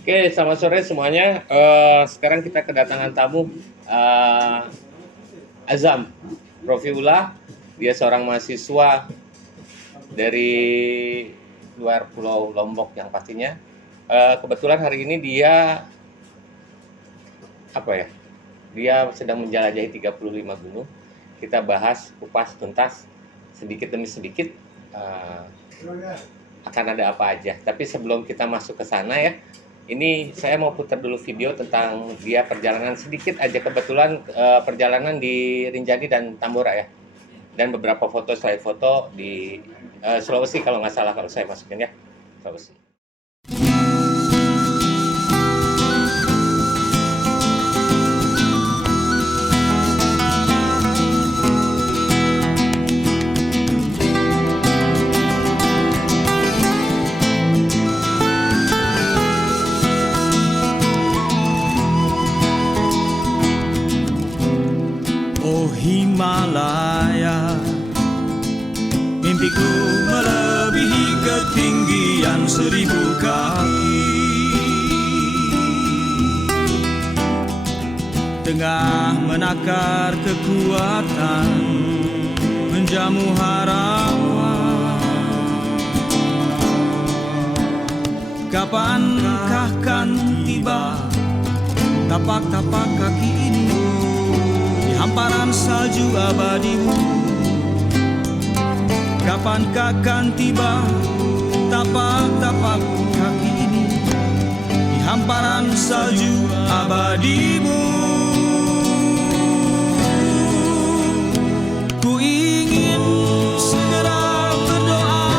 Oke, selamat sore semuanya. Sekarang kita kedatangan tamu eh, Azam Rofiullah. Dia seorang mahasiswa dari luar Pulau Lombok yang pastinya. Kebetulan hari ini dia apa ya? Dia sedang menjelajahi 35 gunung. Kita bahas kupas tuntas sedikit demi sedikit eh, akan ada apa aja. Tapi sebelum kita masuk ke sana ya, ini saya mau putar dulu video tentang dia perjalanan sedikit aja, kebetulan perjalanan di Rinjani dan Tambora ya, dan beberapa foto slide foto di Sulawesi kalau nggak salah, kalau saya masukin ya, Sulawesi. Oh Himalaya, mimpiku melebihi ketinggian 1000 kaki. Tengah menakar kekuatan, menjamu harapan. Kapankah kan tiba tapak-tapak kaki ini di hamparan salju abadimu? Kapankah kan tiba tapak-tapak kaki ini di hamparan salju abadimu? Ku ingin segera berdoa,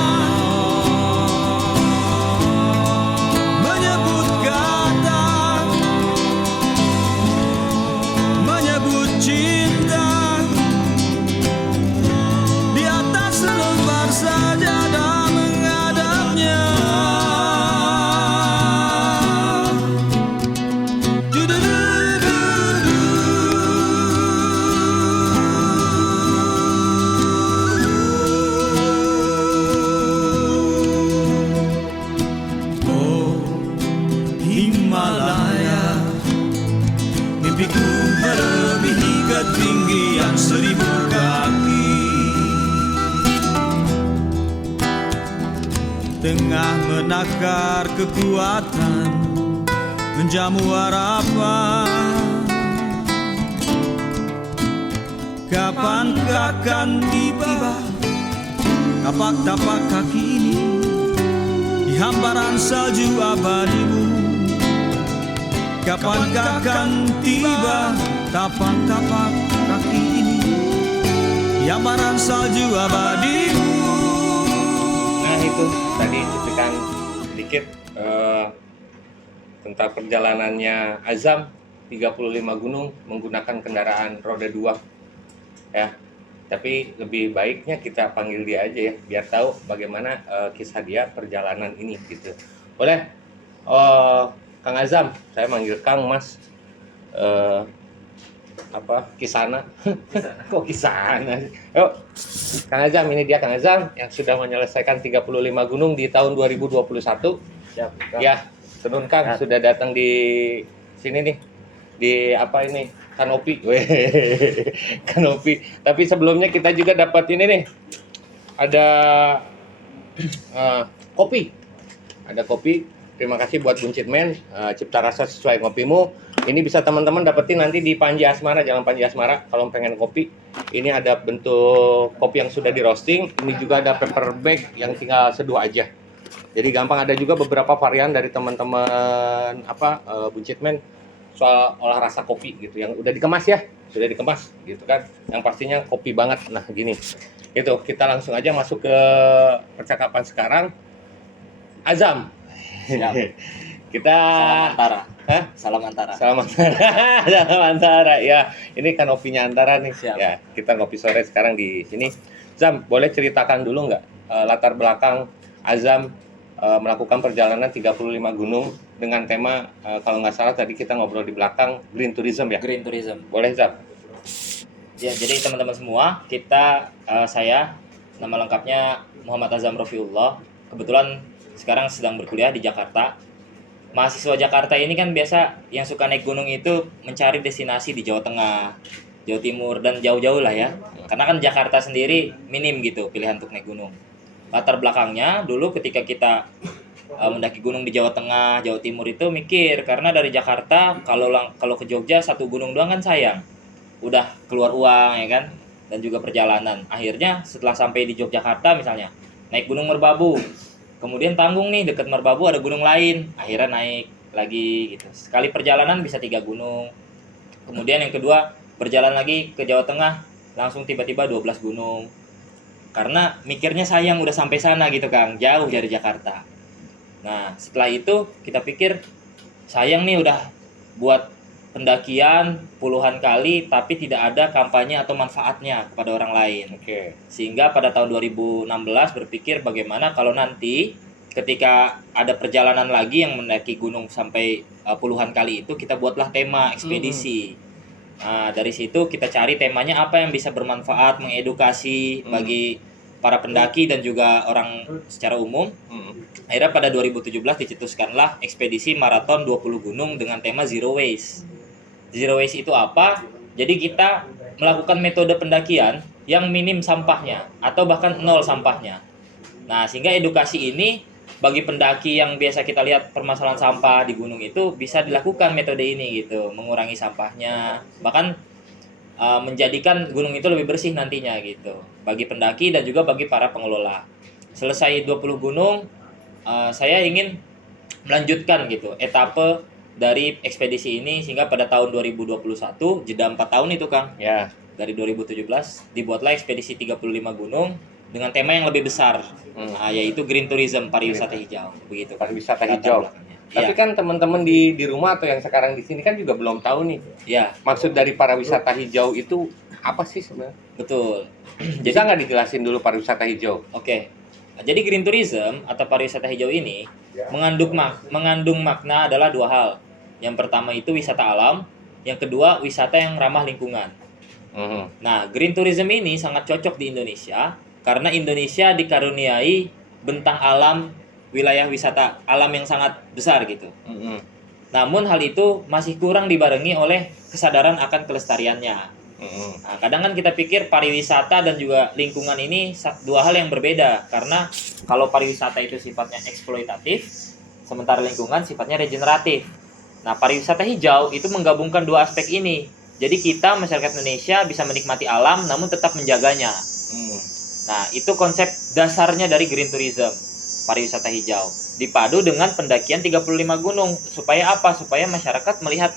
menyebut kata, menyebut cinta di atas selembar sajadah menghadapnya. Oh Himalaya, mimpiku melebihi ketinggian 1000 kaki. Tengah menakar kekuatan, menjamu harapan. Kapankah kan tiba tapak-tapak kaki ini di hamparan salju abadimu? Kapankah kan tiba tapak-tapak kaki ini di hamparan salju abadimu? Nah itu tadi cuplikan sedikit tentang perjalanannya Azam 35 gunung menggunakan kendaraan roda 2 ya. Tapi lebih baiknya kita panggil dia aja ya, biar tahu bagaimana kisah dia perjalanan ini gitu. Boleh? Kang Azam, saya manggil Kang Mas. Kisana. Kok Kisana? Yuk, Kang Azam, ini dia Kang Azam yang sudah menyelesaikan 35 gunung di tahun 2021. Siap, Kang. Ya, tenun Kang sudah datang di sini nih. Di apa ini? Kanopi. Kanopi. Tapi sebelumnya kita juga dapat ini nih. Ada kopi. Ada kopi. Terima kasih buat Buncit Men, cipta rasa sesuai ngopimu. Ini bisa teman-teman dapetin nanti di Panji Asmara, Jalan Panji Asmara. Kalau pengen kopi, ini ada bentuk kopi yang sudah di roasting. Ini juga ada paper bag yang tinggal seduh aja. Jadi gampang. Ada juga beberapa varian dari teman-teman Buncit Men soal olah rasa kopi gitu, yang udah dikemas ya, sudah dikemas gitu kan, yang pastinya kopi banget. Nah gini, itu kita langsung aja masuk ke percakapan sekarang. Azam. Siap. Kita Salam antara. Hah? Salam antara. Salam antara. Salam antara ya. Ini kan kopinya antara nih. Siap. Ya, kita ngopi sore sekarang di sini. Zam, boleh ceritakan dulu nggak latar belakang Azam melakukan perjalanan 35 gunung dengan tema kalau nggak salah tadi kita ngobrol di belakang Green Tourism ya? Green Tourism. Boleh Zam? Ya, jadi teman-teman semua, saya nama lengkapnya Muhammad Azam Rofiullah. Kebetulan sekarang sedang berkuliah di Jakarta. mahasiswa Jakarta ini kan biasa yang suka naik gunung itu mencari destinasi di Jawa Tengah, Jawa Timur, dan jauh-jauh lah ya. Karena kan Jakarta sendiri minim gitu pilihan untuk naik gunung. Latar belakangnya dulu ketika kita mendaki gunung di Jawa Tengah, Jawa Timur itu mikir, karena dari Jakarta kalau ke Jogja satu gunung doang kan sayang. Udah keluar uang ya kan, dan juga perjalanan. Akhirnya setelah sampai di Yogyakarta misalnya, naik Gunung Merbabu. Kemudian tanggung nih deket Merbabu ada gunung lain, akhirnya naik lagi gitu. Sekali perjalanan bisa 3 gunung. Kemudian yang kedua berjalan lagi ke Jawa Tengah, langsung tiba-tiba 12 gunung. Karena mikirnya sayang udah sampai sana gitu Kang, jauh dari Jakarta. Nah setelah itu kita pikir sayang nih udah buat pendakian puluhan kali tapi tidak ada kampanye atau manfaatnya kepada orang lain. Oke. Sehingga pada tahun 2016 berpikir bagaimana kalau nanti ketika ada perjalanan lagi yang mendaki gunung sampai puluhan kali itu kita buatlah tema ekspedisi. Nah, dari situ kita cari temanya apa yang bisa bermanfaat, mengedukasi bagi para pendaki dan juga orang secara umum. Akhirnya pada 2017 dicetuskanlah ekspedisi maraton 20 gunung dengan tema Zero Waste. Zero Waste itu apa? Jadi kita melakukan metode pendakian yang minim sampahnya atau bahkan nol sampahnya. Nah, sehingga edukasi ini bagi pendaki yang biasa kita lihat permasalahan sampah di gunung itu bisa dilakukan metode ini gitu, mengurangi sampahnya, bahkan menjadikan gunung itu lebih bersih nantinya gitu bagi pendaki dan juga bagi para pengelola. Selesai 20 gunung, saya ingin melanjutkan gitu etape dari ekspedisi ini sehingga pada tahun 2021 jeda 4 tahun itu Kang. Ya. Dari 2017 dibuatlah ekspedisi 35 gunung dengan tema yang lebih besar. Yaitu Green Tourism, pariwisata hijau, begitu Kang. Pariwisata Latar hijau. belakangnya. Tapi Iya. kan teman-teman di rumah atau yang sekarang di sini kan juga belum tahu nih. Ya, Maksud dari pariwisata hijau itu apa sih sebenarnya? betul. Bisa nggak dijelasin dulu pariwisata hijau? Oke. Jadi Green Tourism atau pariwisata hijau ini mengandung makna adalah 2 hal. Yang pertama itu wisata alam, yang kedua wisata yang ramah lingkungan. Nah, Green Tourism ini sangat cocok di Indonesia karena Indonesia dikaruniai bentang alam, wilayah wisata alam yang sangat besar gitu. Namun hal itu masih kurang dibarengi oleh kesadaran akan kelestariannya. Nah, kadang kan kita pikir pariwisata dan juga lingkungan ini 2 hal yang berbeda, karena kalau pariwisata itu sifatnya eksploitatif, sementara lingkungan sifatnya regeneratif. Nah, pariwisata hijau itu menggabungkan 2 aspek ini. Jadi kita masyarakat Indonesia bisa menikmati alam namun tetap menjaganya. Nah, itu konsep dasarnya dari Green Tourism, pariwisata hijau. Dipadu dengan pendakian 35 gunung. Supaya apa? Supaya masyarakat melihat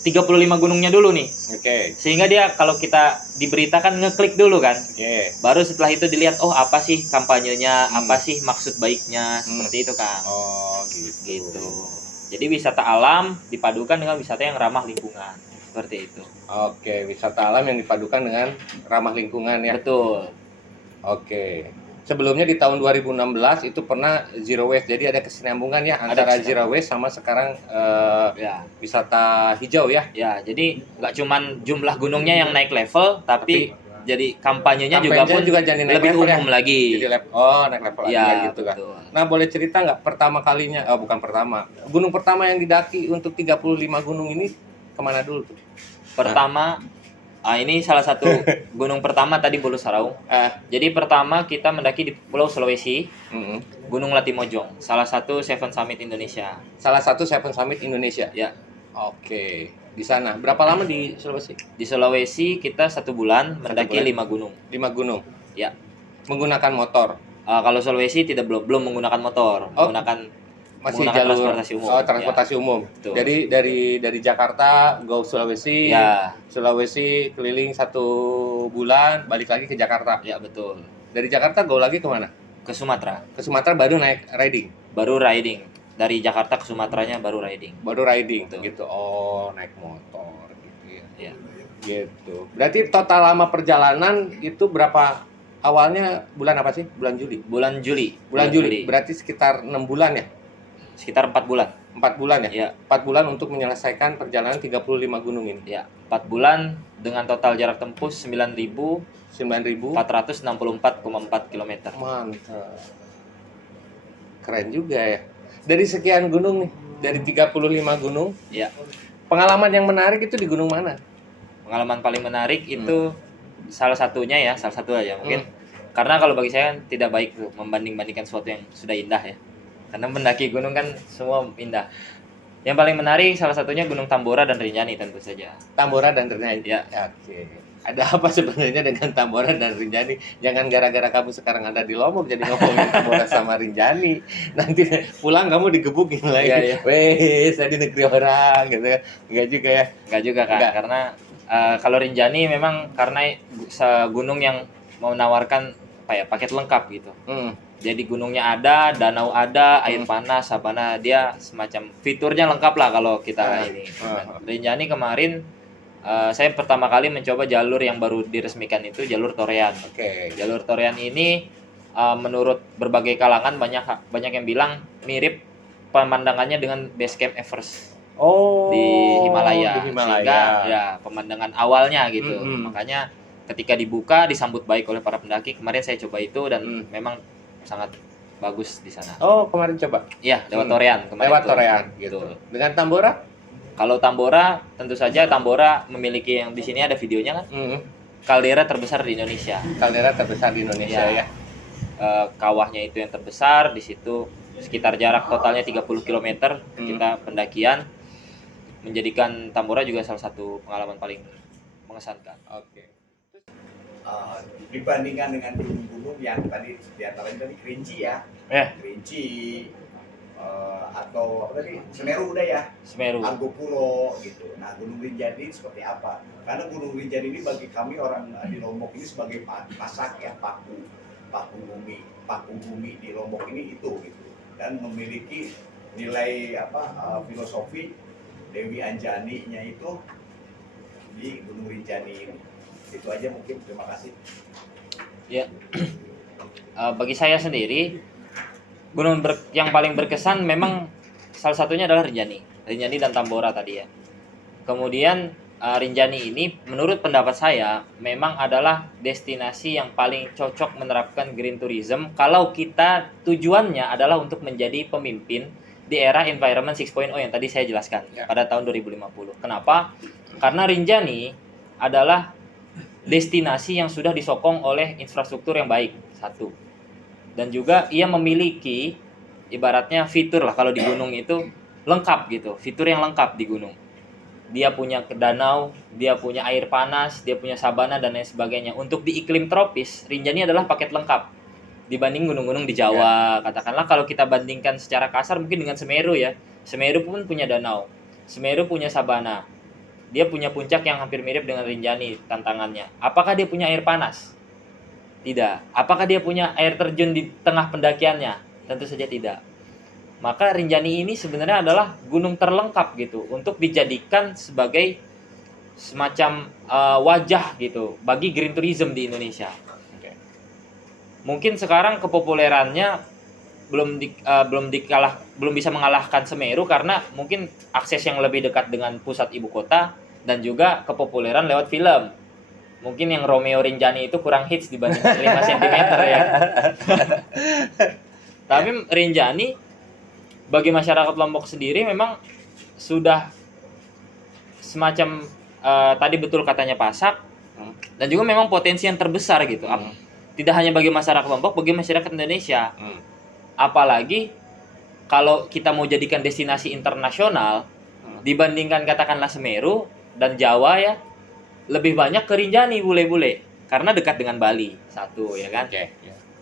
35 gunungnya dulu nih. Oke. Sehingga dia kalau kita diberitakan ngeklik dulu kan. Oke. Baru setelah itu dilihat, oh apa sih kampanyenya, apa sih maksud baiknya, seperti itu kan. Oh, Gitu. Jadi wisata alam dipadukan dengan wisata yang ramah lingkungan. Seperti itu. Oke, wisata alam yang dipadukan dengan ramah lingkungan ya. Betul. Oke. Sebelumnya di tahun 2016 itu pernah zero waste. Jadi ada kesinambungan ya antara zero waste sama sekarang Ya. wisata hijau ya. Ya, jadi nggak cuman jumlah gunungnya yang naik level, tapi jadi kampanyenya juga pun jadi naik lebih level umum ya? lagi. Jadi naik level lagi Ya, ya, gitu kan. betul. Nah, boleh cerita nggak pertama kalinya, bukan pertama, gunung pertama yang didaki untuk 35 gunung ini kemana dulu tuh? Pertama, ini salah satu gunung pertama tadi Bulu Saraung. Jadi pertama kita mendaki di Pulau Sulawesi, Gunung Latimojong, salah satu Seven Summit Indonesia. Salah satu Seven Summit Indonesia. Ya, Oke, di sana. Berapa lama di Sulawesi? di Sulawesi kita 1 bulan mendaki bulan. 5 gunung. 5 gunung. Ya, Menggunakan motor. kalau Sulawesi belum menggunakan motor, menggunakan Masih menggunakan jalur transportasi umum. transportasi umum. Betul. Jadi dari Jakarta go Sulawesi, Ya, Sulawesi keliling 1 bulan, balik lagi ke Jakarta. ya betul. Dari Jakarta go lagi kemana? Ke Sumatera, Ke Sumatera baru naik riding. baru riding. Dari Jakarta ke Sumateranya baru riding. Baru riding Betul. gitu. Oh, naik motor gitu ya. Ya. Gitu. Berarti total lama perjalanan itu berapa? Awalnya bulan apa sih? Bulan Juli. Bulan Juli. Bulan Juli. Berarti sekitar 6 bulan ya? Sekitar 4 bulan. 4 bulan ya? Ya, 4 bulan untuk menyelesaikan perjalanan 35 gunung ini. ya. 4 bulan dengan total jarak tempuh 9.000. 9.464,4 km. Mantap. Keren juga ya. Dari sekian gunung nih, Dari 35 gunung. Ya. Pengalaman yang menarik itu di gunung mana? Pengalaman paling menarik itu salah satu aja mungkin. Karena kalau bagi saya kan tidak baik tuh membanding-bandingkan sesuatu yang sudah indah ya. Karena mendaki gunung kan semua indah. Yang paling menarik salah satunya Gunung Tambora dan Rinjani tentu saja. Tambora dan Rinjani. Ya. Oke. Ada apa sebenarnya dengan Tambora dan Rinjani? Jangan gara-gara kamu sekarang ada di Lombok jadi ngomongin Tambora sama Rinjani. Nanti pulang kamu digebukin lagi. Iya. Weh, saya di negeri orang gitu ya. Enggak juga ya. Enggak juga kan, Enggak. karena kalau Rinjani memang karena gunung yang menawarkan apa ya, paket lengkap gitu. Jadi gunungnya ada, danau ada, air panas, sabana, dia semacam fiturnya lengkap lah kalau kita ini. Rinjani kemarin saya pertama kali mencoba jalur yang baru diresmikan itu jalur Torean. Oke. Jalur Torean ini menurut berbagai kalangan banyak yang bilang mirip pemandangannya dengan base camp Everest. Oh, Di Himalaya. Di Himalaya. Sehingga ya pemandangan awalnya gitu. Makanya ketika dibuka disambut baik oleh para pendaki. Kemarin saya coba itu dan memang sangat bagus di sana. Oh, kemarin coba. Iya, lewat Torean kemarin. Lewat tuh. Torean gitu. Betul. Dengan Tambora? Kalau Tambora tentu saja Tambora memiliki yang di sini ada videonya kan. Kaldera terbesar di Indonesia. Kaldera terbesar di Indonesia ya. Kawahnya itu yang terbesar, di situ sekitar jarak totalnya 30 km kita pendakian, menjadikan Tambora juga salah satu pengalaman paling mengesankan. Oke. Dibandingkan dengan gunung-gunung yang tadi diantaranya tadi Kerinci ya, Kerinci atau apa tadi Semeru udah ya, Semeru, Argopuro gitu. Nah Gunung Rinjani seperti apa? Karena Gunung Rinjani ini bagi kami orang di Lombok ini sebagai pasak ya, paku bumi di Lombok ini itu gitu, dan memiliki nilai filosofi Dewi Anjani-nya itu di Gunung Rinjani ini. Itu aja mungkin, terima kasih. Ya, bagi saya sendiri gunung yang paling berkesan memang salah satunya adalah Rinjani dan Tambora tadi ya. Kemudian Rinjani ini menurut pendapat saya memang adalah destinasi yang paling cocok menerapkan green tourism kalau kita tujuannya adalah untuk menjadi pemimpin di era environment 6.0 yang tadi saya jelaskan pada tahun 2050. Kenapa? Karena Rinjani adalah destinasi yang sudah disokong oleh infrastruktur yang baik, satu. Dan juga ia memiliki ibaratnya fitur lah, kalau di gunung itu lengkap gitu, fitur yang lengkap di gunung. Dia punya danau, dia punya air panas, dia punya sabana dan lain sebagainya. Untuk di iklim tropis, Rinjani adalah paket lengkap dibanding gunung-gunung di Jawa. Katakanlah kalau kita bandingkan secara kasar mungkin dengan Semeru ya. Semeru pun punya danau, Semeru punya sabana. Dia punya puncak yang hampir mirip dengan Rinjani tantangannya. Apakah dia punya air panas? Tidak. Apakah dia punya air terjun di tengah pendakiannya? Tentu saja tidak. Maka Rinjani ini sebenarnya adalah gunung terlengkap gitu untuk dijadikan sebagai semacam wajah gitu bagi green tourism di Indonesia. Mungkin sekarang kepopulerannya belum bisa mengalahkan Semeru karena mungkin akses yang lebih dekat dengan pusat ibu kota dan juga kepopuleran lewat film. Mungkin yang Romeo Rinjani itu kurang hits dibanding 5 cm ya. Tapi Rinjani bagi masyarakat Lombok sendiri memang sudah semacam tadi betul katanya pasak dan juga memang potensi yang terbesar gitu. Tidak hanya bagi masyarakat Lombok, bagi masyarakat Indonesia. Apalagi kalau kita mau jadikan destinasi internasional dibandingkan katakanlah Semeru dan Jawa ya, lebih banyak ke Rinjani bule-bule karena dekat dengan Bali satu ya kan.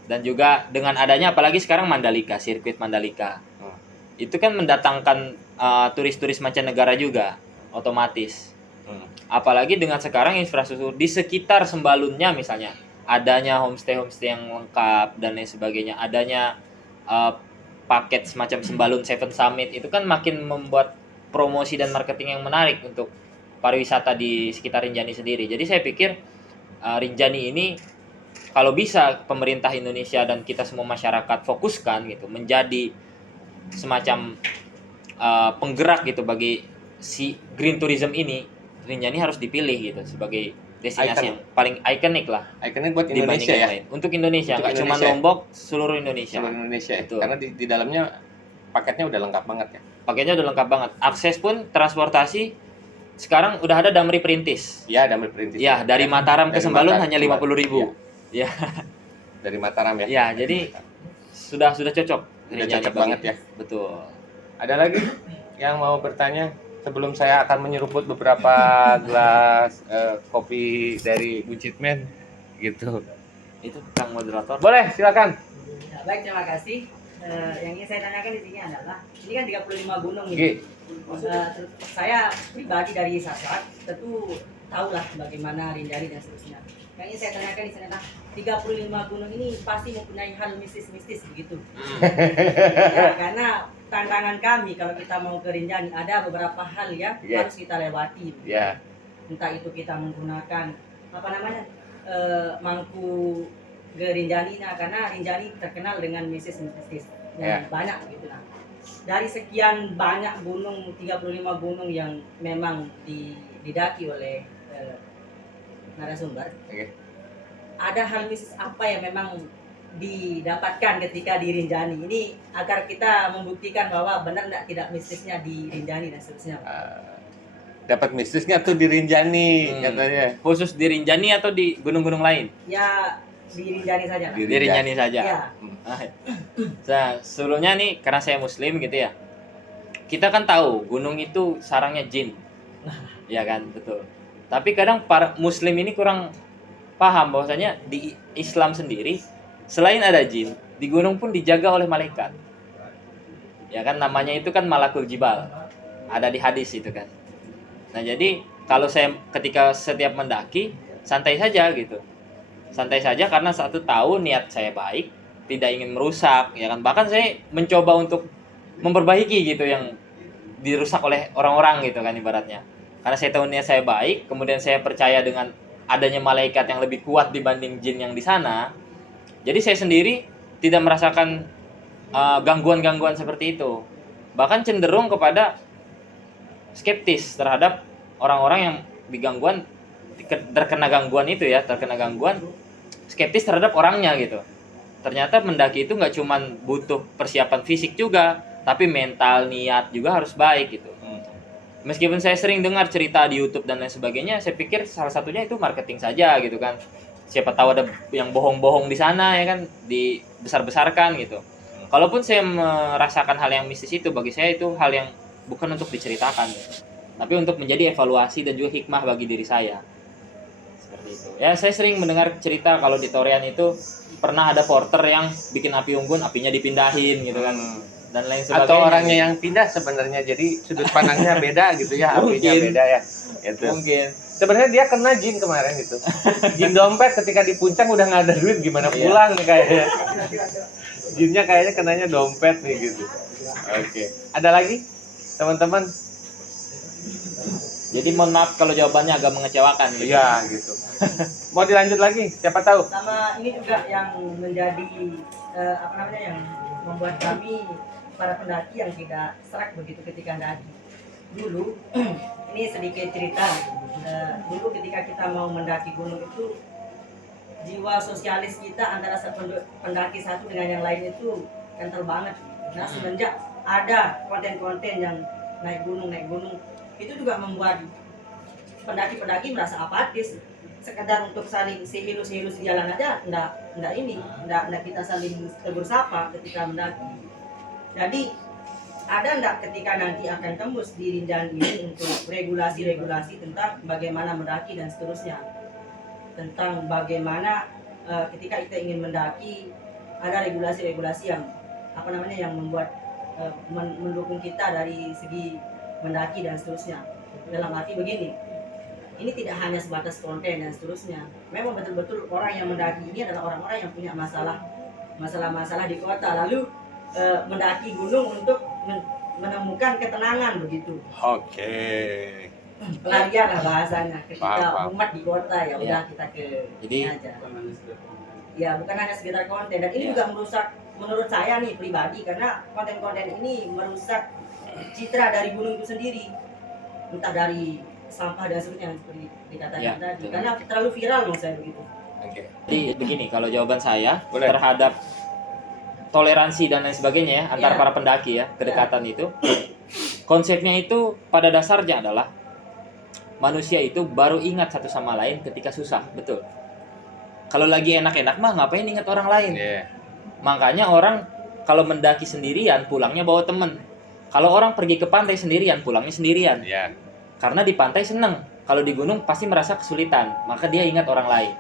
Dan juga dengan adanya apalagi sekarang Mandalika, sirkuit Mandalika. Itu kan mendatangkan turis-turis mancanegara juga otomatis. Apalagi dengan sekarang infrastruktur di sekitar Sembalunnya misalnya adanya homestay yang lengkap dan lain sebagainya, adanya paket semacam Sembalun Seven Summit itu kan makin membuat promosi dan marketing yang menarik untuk pariwisata di sekitar Rinjani sendiri. Jadi saya pikir Rinjani ini kalau bisa pemerintah Indonesia dan kita semua masyarakat fokuskan gitu menjadi semacam penggerak gitu bagi si green tourism ini, Rinjani harus dipilih gitu sebagai destinasi yang paling ikonik lah. Ikonik buat Indonesia ya. Untuk Indonesia, nggak cuma Lombok, seluruh Indonesia. Seluruh Indonesia. Betul. Karena di dalamnya paketnya udah lengkap banget ya. paketnya udah lengkap banget. Akses pun transportasi sekarang udah ada Damri Perintis. Ya, Damri Perintis. Ya, dari Mataram ke Dari Sembalun Mataram hanya ke 50.000. Ya. Dari Mataram ya. Ya, jadi sudah cocok. Udah Rinjani cocok bagi- banget ya. Betul. Ada lagi yang mau bertanya sebelum saya akan menyeruput beberapa gelas kopi dari Buncitman gitu. Itu Kang moderator. Boleh, silakan. Ya, baik, terima kasih. Yang ingin saya tanyakan di sini adalah, ini kan 35 gunung Gi. ini. Saya pribadi dari Sasak tentu tahulah bagaimana Rinjani dan seterusnya. Yang ingin saya tanyakan di sini adalah 35 gunung ini pasti mempunyai hal mistis-mistis begitu. Ya, karena tantangan kami kalau kita mau ke Rinjani ada beberapa hal yang Ya. harus kita lewati. Ya, Entah itu kita menggunakan apa namanya mangku ke Rinjani, nah karena Rinjani terkenal dengan mistis-mistis yang banyak gitu lah. Dari sekian banyak gunung, 35 gunung yang memang didaki oleh narasumber, Oke. ada hal mistis apa yang memang didapatkan ketika di Rinjani ini agar kita membuktikan bahwa benar tidak mistisnya di Rinjani dan seterusnya. dapat mistisnya tuh di Rinjani Hmm. katanya. Khusus di Rinjani atau di gunung-gunung lain? Ya di Rinjani saja lah. Di Di Rinjani saja. Ya. Nah, sebelumnya nih karena saya muslim gitu ya. Kita kan tahu gunung itu sarangnya jin. Ya kan, betul. Tapi kadang para muslim ini kurang paham bahwasanya di Islam sendiri selain ada jin, di gunung pun dijaga oleh malaikat. Ya kan, namanya itu kan Malakul Jibal. Ada di hadis itu kan. Nah, jadi kalau saya ketika setiap mendaki santai saja gitu. Santai saja karena satu tahu niat saya baik, tidak ingin merusak, ya kan. Bahkan saya mencoba untuk memperbaiki gitu yang dirusak oleh orang-orang gitu kan ibaratnya. Karena saya tahu niat saya baik, kemudian saya percaya dengan adanya malaikat yang lebih kuat dibanding jin yang di sana. Jadi saya sendiri tidak merasakan gangguan-gangguan seperti itu. Bahkan cenderung kepada skeptis terhadap orang-orang yang terkena gangguan itu ya, terkena gangguan, skeptis terhadap orangnya gitu. Ternyata mendaki itu nggak cuman butuh persiapan fisik juga, tapi mental, niat juga harus baik gitu. Meskipun saya sering dengar cerita di YouTube dan lain sebagainya, saya pikir salah satunya itu marketing saja gitu kan. Siapa tahu ada yang bohong-bohong di sana ya kan, dibesar-besarkan gitu. Kalaupun saya merasakan hal yang mistis itu, bagi saya itu hal yang bukan untuk diceritakan gitu, tapi untuk menjadi evaluasi dan juga hikmah bagi diri saya. Seperti itu. Ya, saya sering mendengar cerita kalau di Torian itu pernah ada porter yang bikin api unggun, apinya dipindahin gitu kan. Dan lain sebagainya. Atau orangnya yang pindah sebenarnya, jadi sudut pandangnya beda gitu ya, apinya Mungkin. beda ya. Gitu. Mungkin. Sebenarnya dia kena jin kemarin gitu. Jin dompet ketika di puncak udah nggak ada duit, gimana Iya. pulang nih kayaknya. Jinnya kayaknya kenanya dompet nih gitu. Oke. Ada lagi teman-teman? Jadi mohon maaf kalau jawabannya agak mengecewakan gitu. Iya gitu. Mau dilanjut lagi? Siapa tahu? Sama ini juga yang menjadi apa namanya yang membuat kami para pendaki yang tidak serak begitu ketika mendaki. Dulu ini sedikit cerita. Dulu ketika kita mau mendaki gunung itu jiwa sosialis kita antara pendaki satu dengan yang lain itu kental banget. Nah, semenjak ada konten-konten yang naik gunung itu juga membuat pendaki-pendaki merasa apatis. Sekedar untuk saling sehilus-hilus jalan aja enggak kita saling tegur sapa ketika mendaki. Jadi ada enggak ketika nanti akan tembus di Rinjani ini untuk regulasi-regulasi tentang bagaimana mendaki dan seterusnya, tentang bagaimana ketika kita ingin mendaki ada regulasi-regulasi yang apa namanya yang membuat mendukung kita dari segi mendaki dan seterusnya. Dalam arti begini, ini tidak hanya sebatas konten dan seterusnya. Memang betul-betul orang yang mendaki ini adalah orang-orang yang punya masalah di kota, lalu mendaki gunung untuk menemukan ketenangan begitu. Oke. Pelarian lah bahasanya. Ketika Paham. umat di kota ya udah kita ke Jadi- ini aja. Ya bukan hanya sekedar konten, dan ini Ya. juga merusak menurut saya nih pribadi, karena konten-konten ini merusak citra dari gunung itu sendiri, entah dari sampah dan seterusnya yang seperti dikatakan Ya, tadi, betul. karena terlalu viral menurut saya begitu. Oke. Jadi begini, kalau jawaban saya Boleh. terhadap toleransi dan lain sebagainya ya antar Ya. para pendaki ya, kedekatan itu. konsepnya itu pada dasarnya adalah manusia itu baru ingat satu sama lain ketika susah, betul. Kalau lagi enak-enak mah ngapain ingat orang lain? Iya. Makanya orang kalau mendaki sendirian pulangnya bawa temen. Kalau orang pergi ke pantai sendirian pulangnya sendirian. Iya. Karena di pantai seneng. Kalau di gunung pasti merasa kesulitan, maka dia ingat orang lain.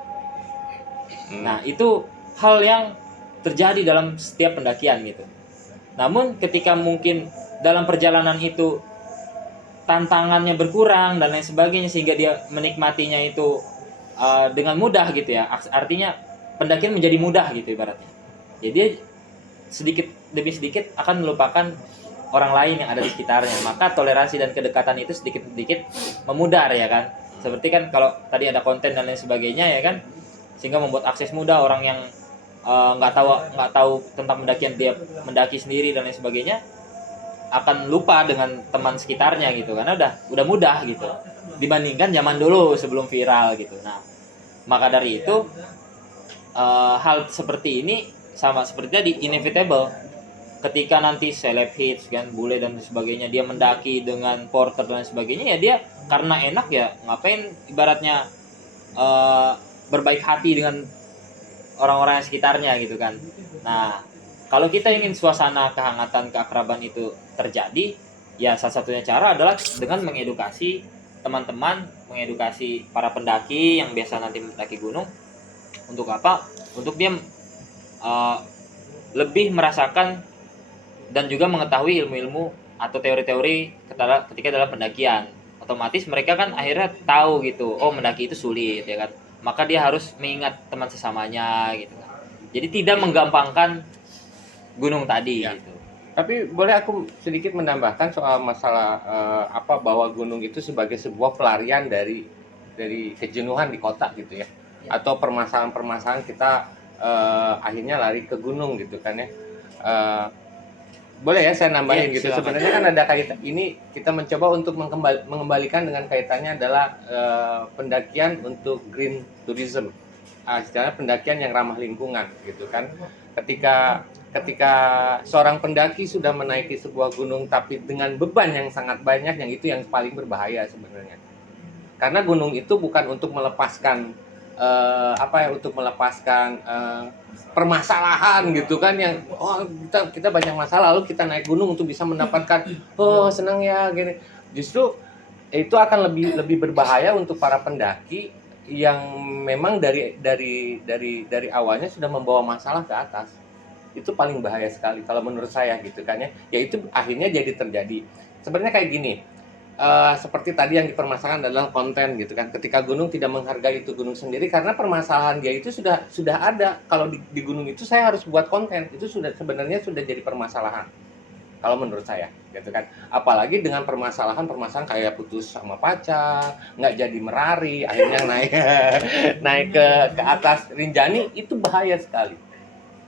Nah, itu hal yang terjadi dalam setiap pendakian gitu. Namun ketika mungkin dalam perjalanan itu tantangannya berkurang dan lain sebagainya sehingga dia menikmatinya itu dengan mudah gitu ya. Artinya pendakian menjadi mudah gitu ibaratnya. Jadi dia sedikit demi sedikit akan melupakan orang lain yang ada di sekitarnya. Maka toleransi dan kedekatan itu sedikit-sedikit memudar ya kan. Seperti kan kalau tadi ada konten dan lain sebagainya ya kan, sehingga membuat akses mudah. Orang yang nggak tahu tentang pendakian, dia mendaki sendiri dan lain sebagainya akan lupa dengan teman sekitarnya gitu, karena udah mudah gitu dibandingkan zaman dulu sebelum viral gitu. Nah, maka dari itu hal seperti ini sama sepertinya di Inevitable. Ketika nanti seleb hits kan, bule dan sebagainya, dia mendaki dengan porter dan sebagainya, ya dia karena enak ya ngapain ibaratnya berbaik hati dengan orang-orang yang sekitarnya gitu kan. Nah, kalau kita ingin suasana kehangatan, keakraban itu terjadi, ya salah satunya cara adalah dengan mengedukasi teman-teman, mengedukasi para pendaki yang biasa nanti mendaki gunung. Untuk apa? Untuk dia lebih merasakan dan juga mengetahui ilmu-ilmu atau teori-teori ketika dalam pendakian. Otomatis mereka kan akhirnya tahu gitu, oh mendaki itu sulit ya kan. Maka dia harus mengingat teman sesamanya gitu kan. Jadi tidak menggampangkan gunung tadi Ya. gitu. Tapi boleh aku sedikit menambahkan soal masalah bahwa gunung itu sebagai sebuah pelarian dari kejenuhan di kota gitu ya. Atau permasalahan-permasalahan kita akhirnya lari ke gunung gitu kan ya. Boleh ya saya nambahin Iya, gitu. silakan. Sebenarnya kan ada kaitan ini, kita mencoba untuk mengembalikan dengan kaitannya adalah pendakian untuk green tourism. Istilahnya pendakian yang ramah lingkungan gitu kan. Ketika seorang pendaki sudah menaiki sebuah gunung tapi dengan beban yang sangat banyak, yang itu yang paling berbahaya sebenarnya. Karena gunung itu bukan untuk melepaskan permasalahan gitu kan, yang kita banyak masalah lalu kita naik gunung untuk bisa mendapatkan senang ya gini. Justru itu akan lebih berbahaya untuk para pendaki yang memang dari awalnya sudah membawa masalah ke atas. Itu paling bahaya sekali kalau menurut saya gitu kan ya. Ya itu akhirnya jadi terjadi. Sebenarnya kayak gini. Seperti tadi yang dipermasalahkan adalah konten gitu kan. Ketika gunung tidak menghargai itu gunung sendiri karena permasalahan dia itu sudah ada. Kalau di gunung itu saya harus buat konten. Itu sebenarnya sudah jadi permasalahan. Kalau menurut saya gitu kan. Apalagi dengan permasalahan kayak putus sama pacar, nggak jadi merari, akhirnya naik ke atas Rinjani, itu bahaya sekali.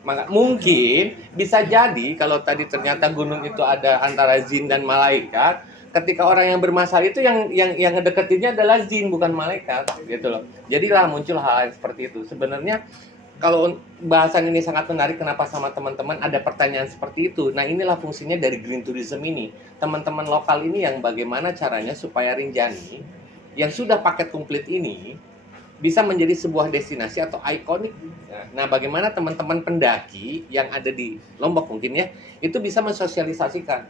Maka mungkin bisa jadi kalau tadi ternyata gunung itu ada antara jin dan malaikat, ketika orang yang bermasalah itu yang ngedeketinnya adalah jin bukan malaikat gitu loh. Jadilah muncul hal seperti itu. Sebenarnya kalau bahasan ini sangat menarik, kenapa sama teman-teman ada pertanyaan seperti itu. Nah, inilah fungsinya dari green tourism ini. Teman-teman lokal ini yang bagaimana caranya supaya Rinjani yang sudah paket komplit ini bisa menjadi sebuah destinasi atau ikonik. Nah, bagaimana teman-teman pendaki yang ada di Lombok mungkin ya, itu bisa mensosialisasikan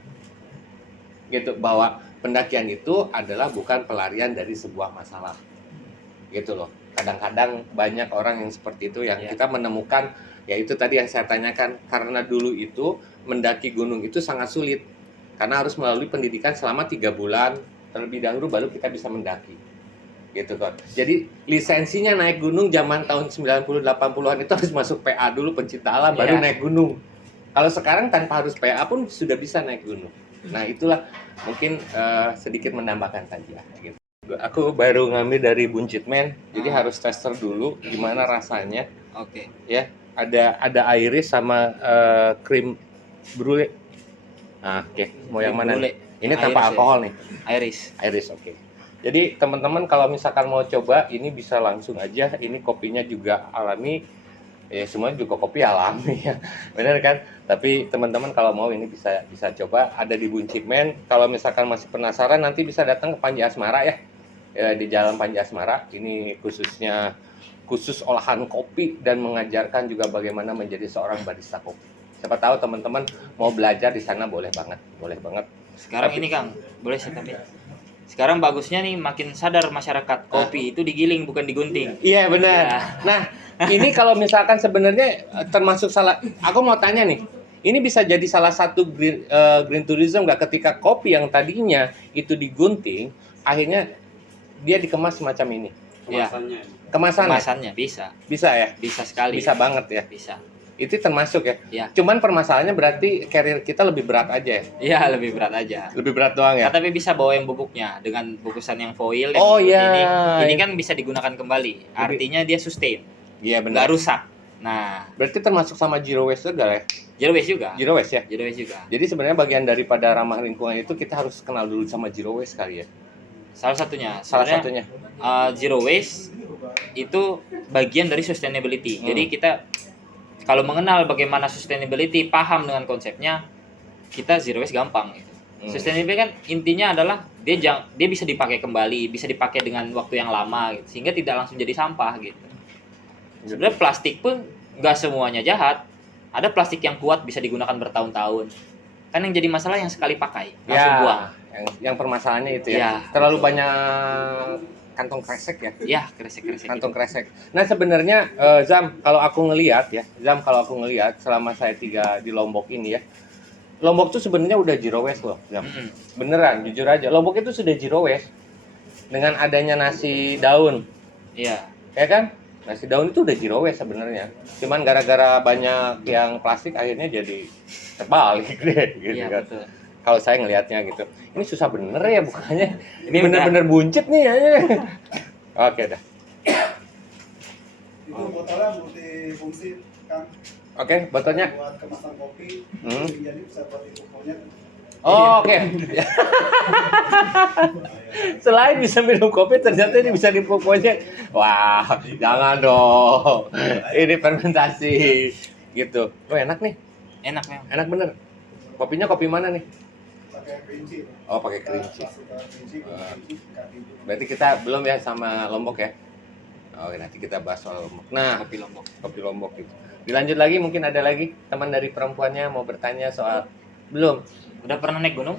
gitu, bahwa pendakian itu adalah bukan pelarian dari sebuah masalah gitu loh. Kadang-kadang banyak orang yang seperti itu yang kita menemukan, ya itu tadi yang saya tanyakan, karena dulu itu mendaki gunung itu sangat sulit karena harus melalui pendidikan selama 3 bulan terlebih dahulu baru kita bisa mendaki gitu kan. Jadi lisensinya naik gunung zaman tahun 90-80an itu harus masuk PA dulu, pencinta alam, baru naik gunung. Kalau sekarang tanpa harus PA pun sudah bisa naik gunung. Nah, itulah mungkin sedikit menambahkan saja gitu. Aku baru ngambil dari Buncit Man, jadi harus tester dulu gimana rasanya. Oke. Ya, ada iris sama krim brulee. Nah, oke. Mau yang mana nih? Ini tanpa alkohol nih. Iris, oke. Jadi teman-teman kalau misalkan mau coba, ini bisa langsung aja. Ini kopinya juga alami. Ya semua juga kopi alami ya, benar kan? Tapi teman-teman kalau mau ini bisa coba, ada di Buncitmen. Kalau misalkan masih penasaran nanti bisa datang ke Panji Asmara ya, di Jalan Panji Asmara. Ini khusus olahan kopi dan mengajarkan juga bagaimana menjadi seorang barista kopi. Siapa tahu teman-teman mau belajar di sana, boleh banget, boleh banget. Sekarang ini Kang, boleh saya tambahin? Sekarang bagusnya nih makin sadar masyarakat kopi itu digiling bukan digunting. Iya benar. Ya. Nah, ini kalau misalkan sebenarnya termasuk salah, aku mau tanya nih, ini bisa jadi salah satu green tourism nggak, ketika kopi yang tadinya itu digunting, akhirnya dia dikemas semacam ini. Ya, Kemasannya kemasannya bisa. bisa ya, Bisa sekali. bisa banget ya. Bisa. Itu termasuk ya. Ya. Cuman permasalahannya berarti carrier kita lebih berat aja ya, Iya, lebih berat aja. lebih berat doang ya. Nah, tapi bisa bawa yang bubuknya dengan bungkusan yang foil yang Oh, seperti iya. ini kan bisa digunakan kembali. Artinya dia sustain, Iya nggak benar. rusak. Nah, Berarti termasuk sama zero waste juga ya. zero waste juga. Zero waste ya. Zero waste juga. Jadi sebenarnya bagian daripada ramah lingkungan itu kita harus kenal dulu sama zero waste kali ya. Salah satunya. Salah Sebenarnya, satunya. zero waste itu bagian dari sustainability. Hmm. Jadi kita kalau mengenal bagaimana sustainability, paham dengan konsepnya, kita zero waste gampang gitu. Sustainability kan intinya adalah dia bisa dipakai kembali, bisa dipakai dengan waktu yang lama gitu, sehingga tidak langsung jadi sampah gitu. Sebenarnya plastik pun nggak semuanya jahat. Ada plastik yang kuat bisa digunakan bertahun-tahun. Kan yang jadi masalah yang sekali pakai, langsung buang. Yang permasalahannya itu ya. Ya, Terlalu banyak kantong kresek ya. Ya, kresek-kresek. Kantong kresek. Nah sebenarnya Zam, kalau aku ngelihat selama saya tinggal di Lombok ini ya, Lombok tuh sebenarnya udah zero waste loh, Zam. Beneran, jujur aja. Lombok itu sudah zero waste dengan adanya nasi daun, Iya. ya kan? Nasi daun itu udah zero waste sebenarnya. Cuman gara-gara banyak yang plastik akhirnya jadi terbalik deh, gitu Iya, kan. betul. Kalau saya ngelihatnya gitu, ini susah bener ya bukannya. Ini Bener-bener buncit nih ya. Oke dah. Itu botolnya multifungsi, Kang. Oke, botolnya. Buat kemasan kopi, jadi bisa buat itu monyet. Oh, oke. Selain bisa minum kopi, ternyata ini bisa dipupuk monyet. Wah, jangan dong. Ini fermentasi gitu. Oh, enak nih. Enak memang. Enak bener. Kopinya kopi mana nih? Pakai kelinci. Oh, pakai kelinci. Kelinci, kaki. Berarti kita belum ya sama Lombok ya? Oke, nanti kita bahas soal Lombok. Nah, Kopi Lombok. kopi Lombok gitu. Dilanjut lagi, mungkin ada lagi teman dari perempuannya mau bertanya soal belum? Udah pernah naik gunung?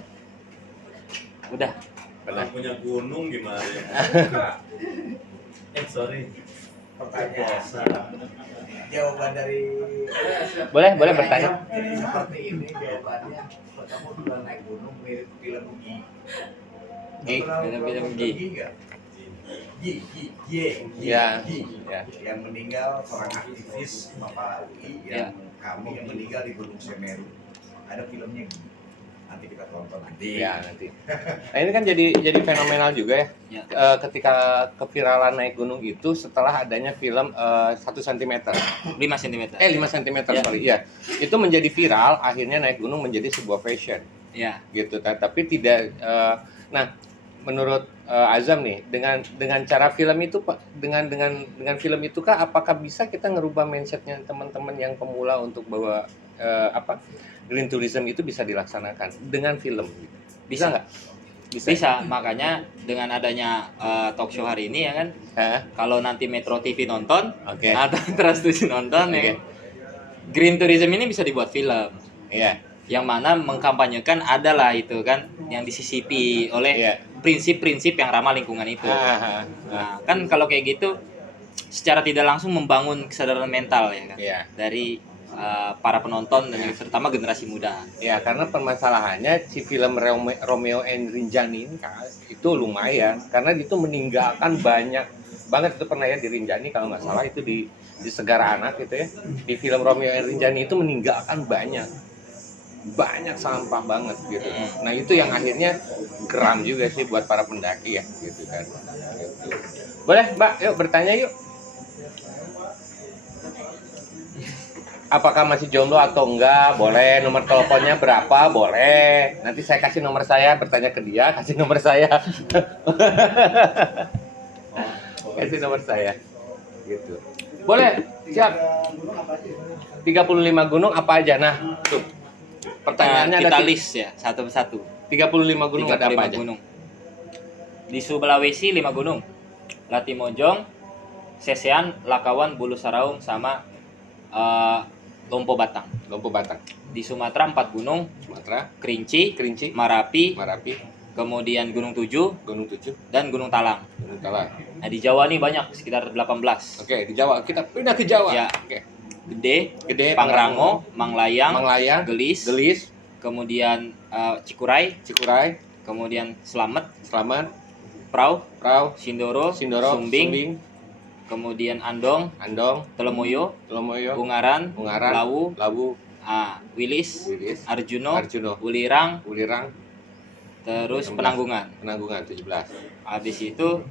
Udah. Pernah. Orang punya gunung gimana ya? Sorry. Pertanyaan. Jawaban dari Boleh bertanya. Jadi seperti ini jawabannya. Kamu pernah naik gunung mirip film Gi. Gi. Film Gi. Nggak? Gi. Ya. Gi. Ya. Yang meninggal seorang aktivis Bapak UI yang kami yang meninggal di Gunung Semeru. Ada filmnya Gi. Nanti kita tonton nanti. Ya, nanti. Nah, ini kan jadi fenomenal juga ya. Ya. Ketika keviralan naik gunung itu setelah adanya film 1 cm. 5 cm. 5 cm, Ya. sorry. Iya. Itu menjadi viral, akhirnya naik gunung menjadi sebuah fashion. Ya. Gitu kan. Tapi tidak nah, menurut Azam nih, dengan cara film itu Pak, dengan film itu kah apakah bisa kita ngerubah mindsetnya teman-teman yang pemula untuk bahwa green tourism itu bisa dilaksanakan dengan film gitu. Bisa nggak? Bisa. Makanya dengan adanya talk show hari ini ya kan, Hah? kalau nanti Metro TV nonton Oke. atau Trans 7 nonton ya Oke. kan, green tourism ini bisa dibuat film. Iya. Yang mana mengkampanyekan adalah itu kan yang disisipi oleh Iya. prinsip-prinsip yang ramah lingkungan itu. Ah. Nah, kan kalau kayak gitu secara tidak langsung membangun kesadaran mental ya kan Iya. dari para penonton dan juga terutama generasi muda. Ya, karena permasalahannya si film Romeo and Rinjani ini kan itu lumayan karena itu meninggalkan banyak banget. Itu pernah ya di Rinjani kalau nggak salah itu di Segara Anak gitu ya. Di film Romeo and Rinjani itu meninggalkan banyak sampah banget gitu. Nah, itu yang akhirnya geram juga sih buat para pendaki ya gitu kan. Gitu. Boleh, Mbak, yuk bertanya yuk. Apakah masih jomblo atau enggak? Boleh. Nomor teleponnya berapa? Boleh. Nanti saya kasih nomor saya, bertanya ke dia, kasih nomor saya. Kasih nomor saya. Gitu. Boleh, siap. 3 gunung apa aja? 35 gunung apa aja? Nah, tuh. Pertanyaannya kita ada list ya satu persatu. 35 gunung ada apa 35 aja? gunung. Di Sulawesi 5 gunung. Latimojong, Sesean, Lakawan, Bulu Saraung sama Lompo Batang. Lompo Batang, Di Sumatera 4 gunung, Sumatera, Kerinci, Kerinci, Marapi, Marapi, kemudian Gunung Tujuh Gunung Tujuh, dan Gunung Talang. Gunung Talang. Nah, di Jawa nih banyak sekitar 18. Oke, di Jawa. Kita pindah ke Jawa. Ya. Oke. Gede, Gede, Pangrango, Manglayang, Manglayang, Gelis, Gelis, kemudian Cikuray, Cikuray, kemudian Slamet, Slamet, Prau, Prau, Sindoro, Sindoro, Sumbing, kemudian Andong, Andong, Telemoyo, Telomoyo, Ungaran, Ungaran, Lawu, Lawu, Wilis, Wilis, Arjuno, Arjuno, Ulirang, Ulirang, terus 16. Penanggungan. Penanggungan 17. Habis itu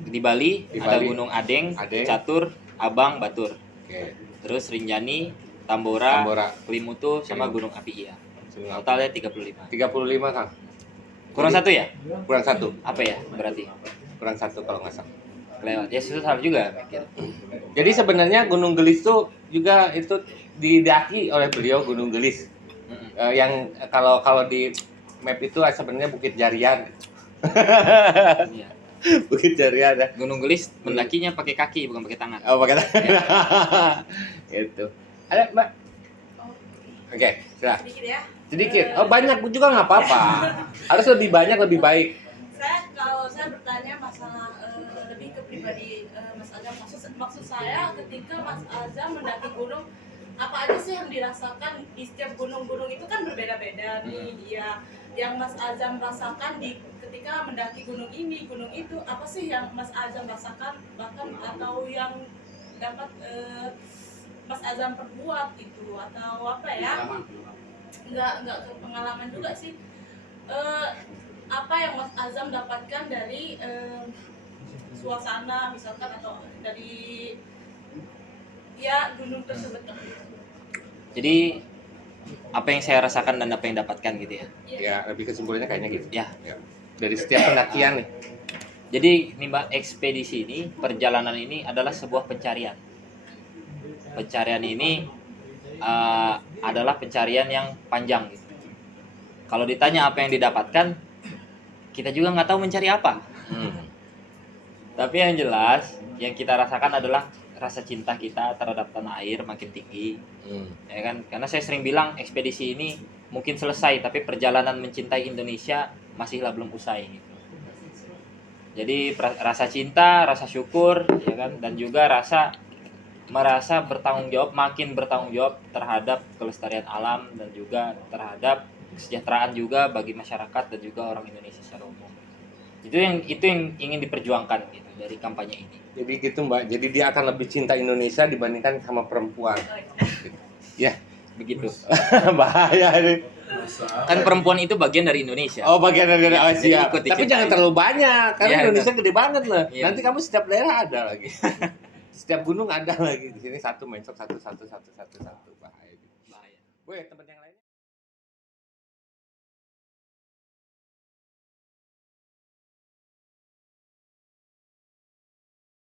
di Bali Di ada Bali, Gunung Adeng, Adeng. Catur, Abang, Batur. Oke. Terus Rinjani, Tambora, Tambora, Kelimutu sama Kelimutu. Gunung Api Iya. Sembilan. Totalnya 35. 35 Kang. Kurang Jadi- satu ya? Kurang satu. Apa ya berarti? Kurang satu kalau nggak salah. Lewat. Ya susah juga mikir. Jadi sebenarnya Gunung Gelis itu juga itu didaki oleh beliau Gunung Gelis. Yang kalau di map itu sebenarnya Bukit Jarian. Iya. Bukit Jarian ya. Gunung Gelis mendakinya pakai kaki bukan pakai tangan. Oh, pakai itu. Ada, Mbak? Oke, silakan. Sedikit ya. Sedikit. Oh, banyak juga nggak apa-apa. Harus lebih banyak lebih baik. Kalau saya bertanya masalah lebih ke pribadi Mas Azam, maksud saya ketika Mas Azam mendaki gunung, apa aja sih yang dirasakan di setiap gunung-gunung itu kan berbeda-beda nih ya. Yang Mas Azam rasakan ketika mendaki gunung ini, gunung itu, apa sih yang Mas Azam rasakan bahkan atau yang dapat Mas Azam perbuat gitu atau apa ya? Nggak ke pengalaman juga sih. Apa yang Mas Azam dapatkan dari suasana misalkan atau dari ya gunung tersebut. Jadi apa yang saya rasakan dan apa yang dapatkan gitu ya. Ya, lebih kesimpulannya kayaknya gitu. Ya. Ya. Dari setiap pendakian nih. Jadi nih Mbak, ekspedisi ini, perjalanan ini adalah sebuah pencarian. Pencarian ini adalah pencarian yang panjang gitu. Kalau ditanya apa yang didapatkan, kita juga nggak tahu mencari apa. Tapi yang jelas, yang kita rasakan adalah rasa cinta kita terhadap tanah air makin tinggi, ya kan? Karena saya sering bilang ekspedisi ini mungkin selesai, tapi perjalanan mencintai Indonesia masihlah belum usai. Gitu. Jadi rasa cinta, rasa syukur, ya kan? Dan juga merasa bertanggung jawab, makin bertanggung jawab terhadap kelestarian alam dan juga terhadap kesejahteraan juga bagi masyarakat dan juga orang Indonesia secara umum. Itu yang ingin diperjuangkan gitu dari kampanye ini. Jadi gitu Mbak. Jadi dia akan lebih cinta Indonesia dibandingkan sama perempuan. Ya, Begitu. bahaya ini. Kan perempuan itu bagian dari Indonesia. Oh, bagian dari Ya, Asia. jadi ikut Tapi dicintai. jangan terlalu banyak karena Iya, Indonesia gede banget loh. Iya. Nanti kamu setiap daerah ada lagi. Setiap gunung ada lagi. Di sini satu mensok satu. Bahaya. Bahaya. Woi, teman yang lain